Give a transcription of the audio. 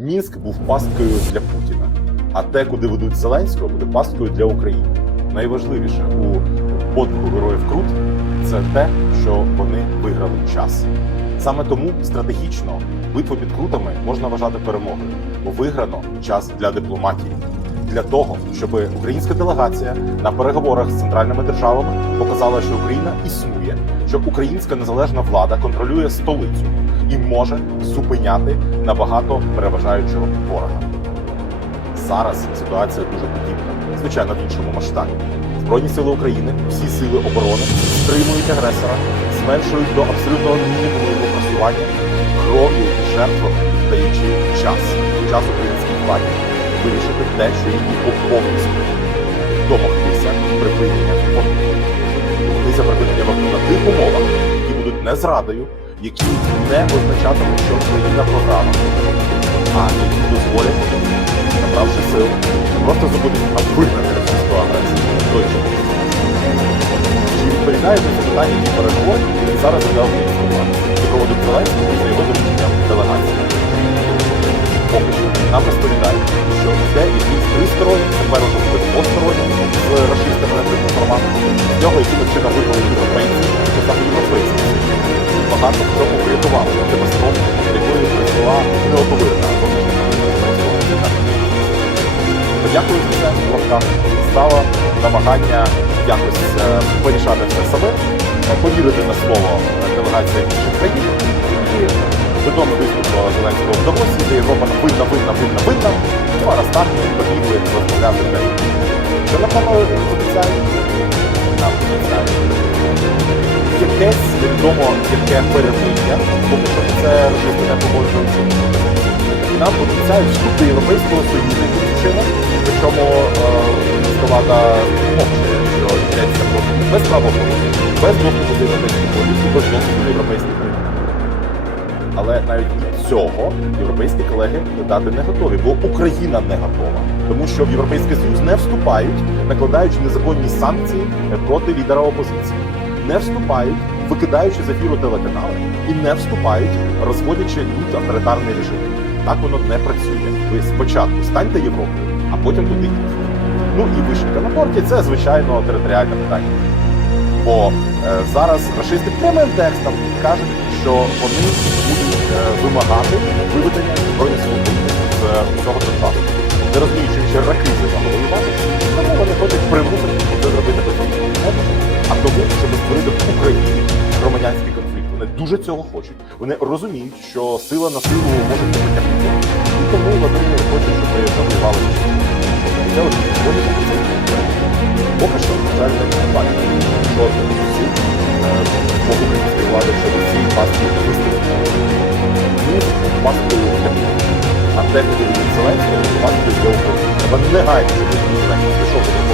Мінськ був пасткою для Путіна, а те, куди ведуть Зеленського, буде пасткою для України. Найважливіше у подвигу героїв Крут це те, що вони виграли час. Саме тому стратегічно битву під крутами можна вважати перемогою, бо виграно час для дипломатії, для того, щоб українська делегація на переговорах з центральними державами показала, що Україна існує, що українська незалежна влада контролює столицю і може зупиняти набагато переважаючого ворога. Зараз ситуація дуже подібна, звичайно, в іншому масштабі. Збройні сили України, всі сили оборони стримують агресора, зменшують до абсолютного мінімуму його просування кров'ю жертвами, даючи час, час українській владі вирішити те, що її обов'язково домогтися припинення вогню. Домогтися припинення вогню на тих умовах, які будуть не зрадою, які не означатимуть, що Україна програма, а які дозволять, набравши сил, просто зупинити, а вигнати російську агресію. Той, Чи відповідає це питання ті переговори, які зараз задав українська влада, це ласкав. Стало намагання якось е, вирішати це саме, е, повірити на слово делегація інших країн. І відомий виступ Зеленського в Давосі, де Європа винна, винна, винна, винна. Ну а Растахні побігли розмовляти далі. Що нам обіцяють? Нам обіцяють. Якесь невідомо яке перемир'я, поки що це режисти не погоджуються. Нам обіцяють до Європейського Союзу влада мовчає, що йдеться про без правоохоронців, без доступу до європейських політики, без доступу до європейських ринків. Але навіть цього європейські колеги дати не готові, бо Україна не готова. Тому що в Європейський Союз не вступають, накладаючи незаконні санкції проти лідера опозиції, не вступають, викидаючи з ефіру телеканали, і не вступають, розводячи тут авторитарний режим. Так воно не працює. Ви спочатку станьте Європою, а потім туди. Ну і вишенька на порті це звичайно територіальне питання. Бо е, зараз рашисти прямим текстом кажуть, що вони будуть е, вимагати виведення збройних сил з е, цього трактату. Не розуміючи, що раки нього воювати, тому вони хочуть примусити це зробити без а тому, щоб створити в Україні громадянський конфлікт. Вони дуже цього хочуть. Вони розуміють, що сила на силу може не притягнути. І тому вони от сьогодні пропозиція. Поки що, на жаль, не бачимо жодних е, боку української влади щодо цієї пастки виставки. Ні, Путіна. А те, Зеленського, пасткою для України. Треба негайно, щоб Зеленський